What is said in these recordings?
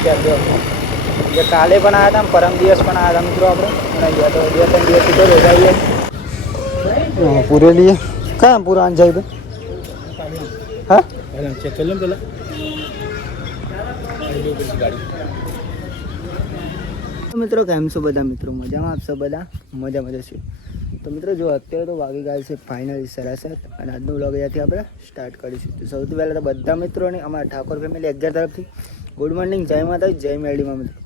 જે કાલે પણ આવ્યા હતા ને પરમ દિવસ પણ આવ્યા હતા મિત્રો આપણે અને ગયા તો બે ત્રણ દિવસથી તો રોજાઈએ પૂરે લઈએ ક્યાં પૂરા આન જાય હા ચેક કરી લો પેલા તો મિત્રો કેમ છો બધા મિત્રો મજામાં આપશો બધા મજા મજા છે તો મિત્રો જો અત્યારે તો વાગી ગયા છે ફાઇનલી સરાસર અને આજનો વ્લોગ અહીંયાથી આપણે સ્ટાર્ટ કરીશું તો સૌથી પહેલાં તો બધા મિત્રોને અમારા ઠાકોર ફેમિલી અગિયાર તરફથી ગુડ મોર્નિંગ જય માતા જય મેળીમાં મિત્રો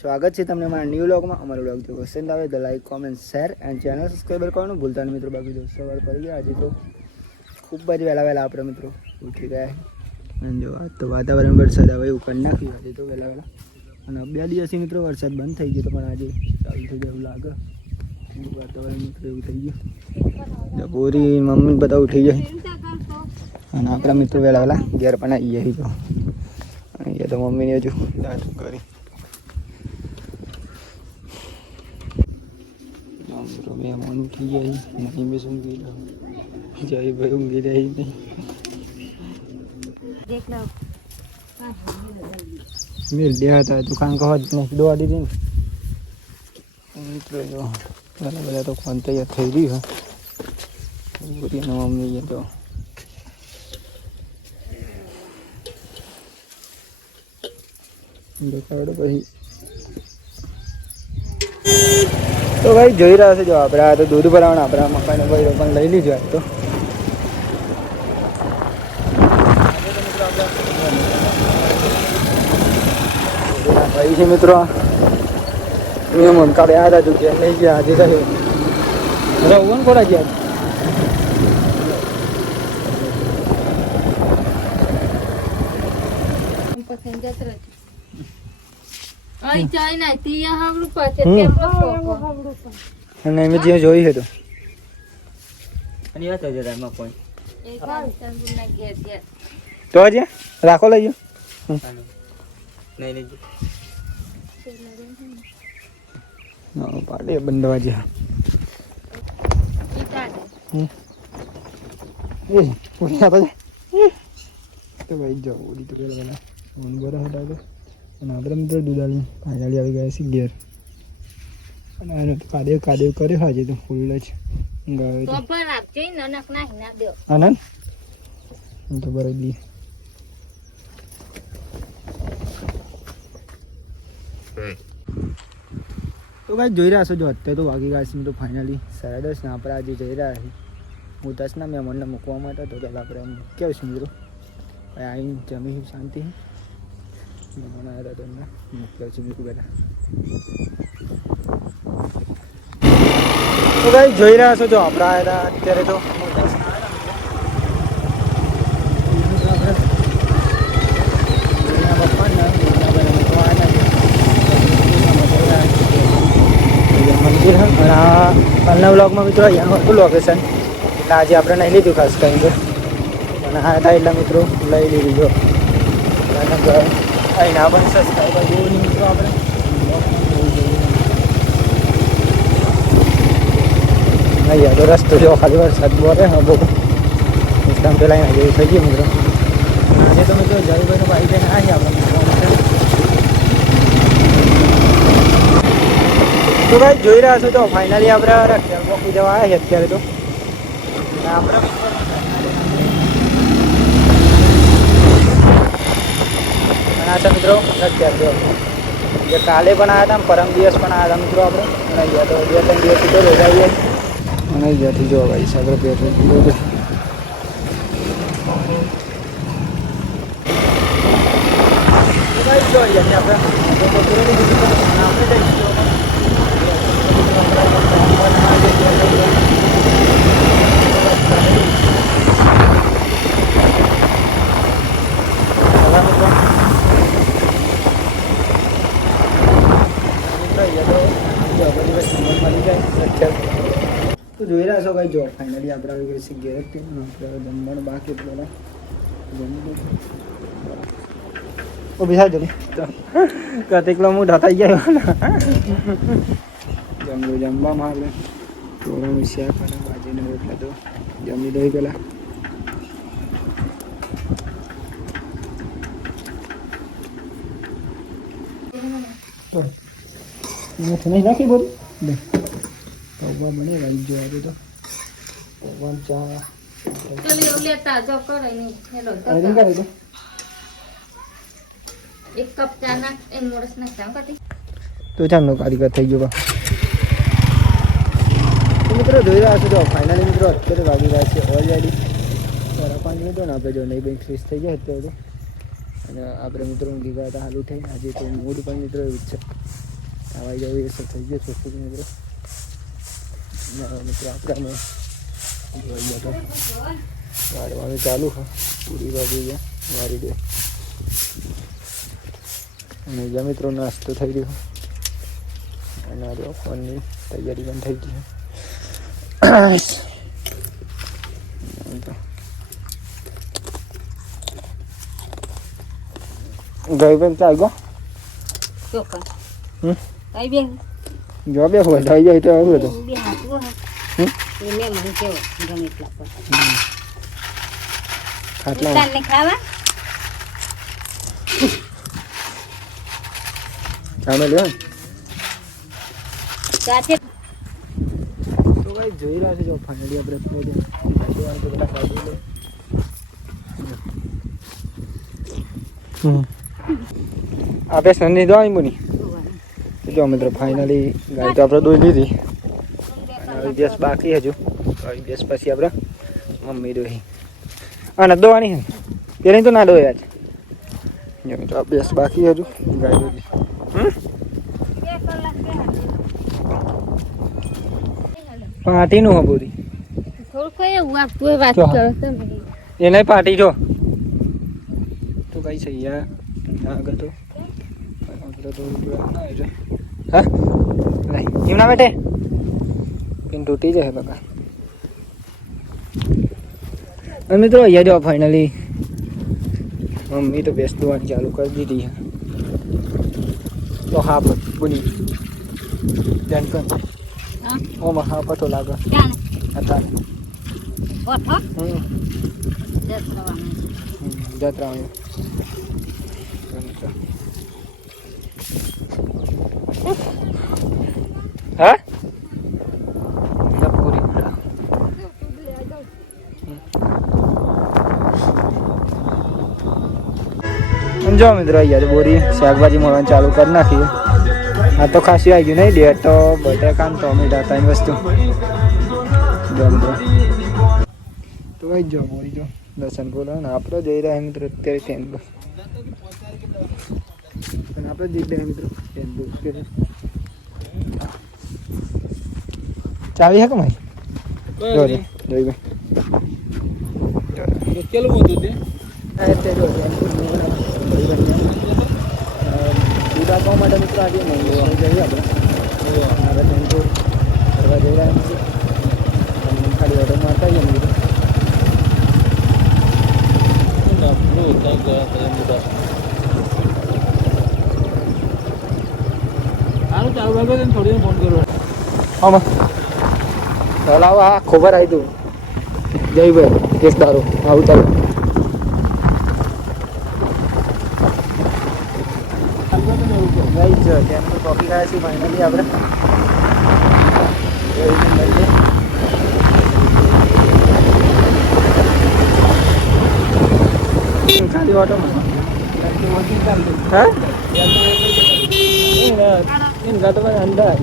સ્વાગત છે તમને મારા ન્યૂ બ્લોગમાં અમારો બ્લોગ જો પસંદ આવે તો like comment share and channel subscriber કરવાનું ભૂલતા નહીં મિત્રો. બાકી જો સવાર પડી ગયા આજે તો ખૂબ જ વહેલા વહેલા આપણે મિત્રો ઉઠી ગયા અને જો આજ તો વાતાવરણ વરસાદ આવે એવું કરી નાખ્યું, આજે તો વહેલા વહેલા. અને બે દિવસથી મિત્રો વરસાદ બંધ થઈ ગયો પણ આજે ચાલુ થઈ જાય એવું લાગે. વાતાવરણ મિત્રો એવું થઈ ગયું. બોરી મમ્મી બધા ઉઠી જાય અને આપણા મિત્રો વહેલા વહેલા ઘેર પણ આવી જાય અહીંયા તો મમ્મીને હજુ. દાંત કરી. મિત્રો મહેમાન ઉઠી જાય નહીં ઊંઘી રહ્યો જય ભાઈ ઊંઘી રહી નહીં મેલ દે હતા દુકાન કહો જ નહીં. દોવા દીધી ને. મિત્રો જો બધા તો ફોન તૈયાર થઈ રહ્યું પૂરીના મમ્મી તો દેખાડો પછી. તો ભાઈ જોઈ રહ્યા છે જો આપણે આ તો દૂધ ભરાવણ આપણા મકાન ભાઈ પણ લઈ લીધું આજ તો. ભાઈ છે મિત્રો, મેં મન કાલે યાદ હતું કે લઈ ગયા, આજે કહ્યું રહું ને કોડા ગયા અને મેં જે જોઈ હતું તો. આજે? રાખો લઈ હા, પાડે બંધવા ઉઠ્યા તો તો ભાઈ જાઓ ઉડી તો પેલા પેલા ફોન બરા હતા તો. અને આપણે મિત્રો દુધાળી ફાઇનલી આવી ગયા છે ઘેર. અને આનો તો કાદેવ કાદેવ કર્યો હાજે તો ફૂલ જ ગાવે તો. આનંદ? હું તો બરાબર દી. તો કાંઈ જોઈ રહ્યા છો જો અત્યારે તો વાગી ગયા છે મિત્રો ફાઇનલી સાડા દસ ને આપણે આજે જઈ રહ્યા છીએ. હું દસના મહેમાનને મૂકવા માટે તો પહેલાં આપણે એમ કેવું છું મિત્રો. આવીને જમી શાંતિ મહેમાન આવ્યા હતા તો એમને મૂક્યા છે બીજું પહેલાં તો ભાઈ જોઈ રહ્યા છો જો આપણા આવ્યા અત્યારે તો મંદિર અને આ કાલના બ્લોગમાં મિત્રો અહીંયાનું હતું લોકેશન એટલે આજે આપણે નહીં લીધું ખાસ કરીને અને આ હતા એટલા મિત્રો લઈ લીધું જો. અહીં ના પણ સબસ્ક્રાઈબર જેવું નહીં મિત્રો આપણે અહીંયા તો રસ્તો જો ખાલી વરસાદ બોરે હા બહુ ઇસ્લામ પેલા અહીંયા જેવું થઈ ગયું મિત્રો આજે તો મિત્રો જયભાઈનો ભાઈ બહેન આવ્યા આપણે મૂકવા તો ભાઈ જોઈ રહ્યા છો તો ફાઇનલી આપણે રખિયાલ મોકલી જવા આવ્યા છે અત્યારે તો અને આપણે અને આ છે મિત્રો? રખિયાલ જો. જે કાલે પણ આવ્યા હતા ને, પરમ દિવસ પણ આવ્યા હતા મિત્રો આપણે. અને ગયા તો બે ત્રણ દિવસથી તો રોજાઈએ અને જ્યાંથી જો ભાઈ સાગર પેટ્રોલ પીધો છે તો. ભાઈ જો અહીંયાથી આપણે તો પૂરી લીધી છે અને આપણે જઈશું તો જોઈ રહ્યા છો ભાઈ? જો ફાઇનલી આપણે આવી ગઈ છે ઘેર જમવાનું બાકી પેલા. ઓ બિહાર જલ્દી. કતિકલો મોઢા થઈ ગયો ને જમવું જમવામાં આવે થોડા શાક અને ભાજીને રોટલા તો જમી દઈ પેલા. નથી નાખી લે પૌવા બને ભાઈ જો આજે તો. પૌવા ચા. ચલી એવું લેતા જો કરો હેલો તો આયરન કરે તો એક કપ ચા નાખ એ મોરસ નાખ કામ કરતી તો ચાંદનો કારીગર થઈ ગયો બા. મિત્રો જોઈ રહ્યા છો તો ફાઇનલી મિત્રો અત્યારે વાગી રહ્યા છે ઓલરેડી સાડા પાંચ મિનિટ ને આપણે જો નહીં બેન ફ્રીસ થઈ ગયા અત્યારે. અને આપણે મિત્રો ઊંઘી ગયા હતા હાલ ઉઠે આજે તો મૂડ પણ મિત્રો એવું છે. આવાઈ જવું એ થઈ ગયો હવે મિત્રો? આપણે અમે જોઈ બેઠો વાળવાનું ચાલુ હા પૂરી બાજુ ગયા વારી દે અને બીજા મિત્રો નાસ્તો થઈ રહ્યો અને આ જો ફોનની તૈયારી પણ થઈ ગઈ ગઈ બેન ચાલ ગો ચોખા હમ? કઈ બે જો બે હોય થઈ જાય તો આવું તો. બે હાથવું હમ? હે એ મન કેવો ગમે એટલા પર. ખાટલા. ચાલ ખાવા? સામે લ્યો. સાથે તો ભાઈ જોઈ રહ્યા છે જો ફાઇનલી આપણે લે. હમ. આપે સની દો અહીં બની તો જો મિત્રો ફાઇનલી ગાય તો આપણે દોઈ લીધી. અને હવે દિવસ બાકી હજુ. હવે દિવસ પછી આપણે મમ્મી દોઈ. અને દોવાની છે. પેલી તો ના દોયા છે જો મિત્રો અભ્યાસ બાકી હજુ. ગાય દોઈ હમ? બે કલાક બે હાથે. પાટીનું હો બોરી થોડુંક કોઈ એવું આપતું હોય વાત જો. કરો તમે એને પાટી જો. તો કઈ છે, યાર. આગળ તો. આગળ તો ના છે હા નહીં એમ ના બેઠે પિન તૂટી જશે બકા અને મિત્રો અહીંયા જો ફાઇનલી મમ્મી તો બેસ દોવાની ચાલુ કરી દીધી છે તો હા બોલી ધ્યાન કર હા ઓમાં હા પતો લાગે જાણે હતા ગોઠો હમ દસ રવાનું જાત્રા હા? જો મિત્રો અહીંયા બોરી શાકભાજી મળવાનું ચાલુ કરી નાખીએ. આ તો ખાસી આવી ગયું નહીં ડેટ બટાકા ને ટોમેટા ત્રણ વસ્તુ. જો મિત્રો. તો ભાઈ જો બોરી, જો. દર્શન બોલો ને. આપણે જઈ રહ્યા મિત્રો અત્યારે પર. અને આપણે જઈ રહ્યા મિત્રો. ચાવી હે કે ભાઈ જોઈ ભાઈ કેટલું મોટું તે આ તે જો ટેન પર દૂધ આપવા માટે મિત્રો આજે નહીં જઈએ આપણે. પર ફરવા જઈ રહ્યા ખાલી ઓટો મારતા આવીએ મિત્રો. સારું ચાલુ રાખો તો થોડી ફોન કરો આમાં ચાલ આવો હા ખબર આવી તું જય ભાઈ કેસ દારૂ. આવું ચાલો ભાઈ જો ટેમ્પો કોફી ખાયા છીએ ફાઇનલી આપણે. એવું મળીએ. ખાલી ઓટો હા? इन गाटो में अंडा है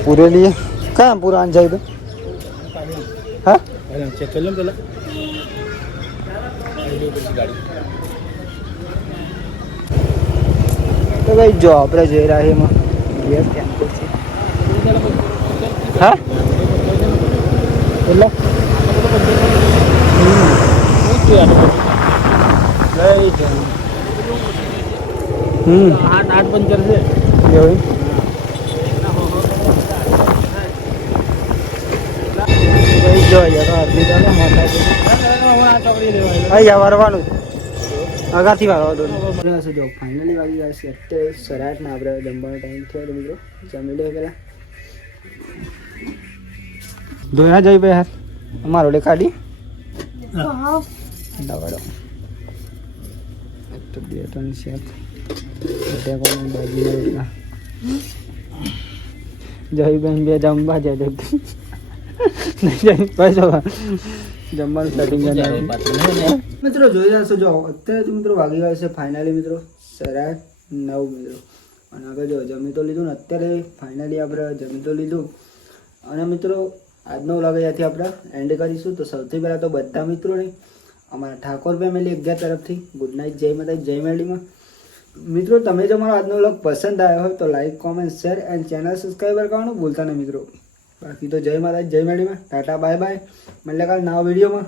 पूरे लिए कहाँ पूरा आन जाए हाँ ચેક કરી લો ને પેલા તો ભાઈ જો આપણે જઈ રહ્યા છીએ એમાં ગેસ ટેમ્પો છે હા એટલે હમ આઠ આઠ પંચર છે એવું અગાથી વારવા દો જો ફાઇનલી વાગી ગયા છે અત્યારે આપણે જમવાનો ટાઈમ થયો તો મિત્રો જમી લે પેલા ધોયા જઈ ભાઈ હાથ અમારો લે કાઢી દવાડો તો બે ત્રણ શેક બટાકાની ભાજીના રોટલા જયબેન બે જમવા જાય જમવાનું સ્ટાર્ટિંગ મિત્રો જોઈ રહ્યા જો અત્યારે મિત્રો વાગી ગયા છે ફાઇનલી મિત્રો સરા નવ મિત્રો અને આગળ જો જમી તો લીધું ને અત્યારે ફાઇનલી આપણે જમી તો લીધું. અને મિત્રો, આજનો વ્લોગ અહીંયાથી આપણે એન્ડ કરીશું. તો સૌથી પહેલાં તો બધા મિત્રોને અમારા ઠાકોર ફેમિલી અગિયાર તરફથી. ગુડ નાઇટ જય માતા જય મેળીમાં મિત્રો, તમે જો મારો આજનો વ્લોગ પસંદ આવ્યો હોય તો like comment share and channel subscriber કરવાનું ભૂલતા નહીં મિત્રો. બાકી તો જય માતા જય મેળીમાં ટાટા બાય બાય મળે કાલ નવા વિડીયોમાં.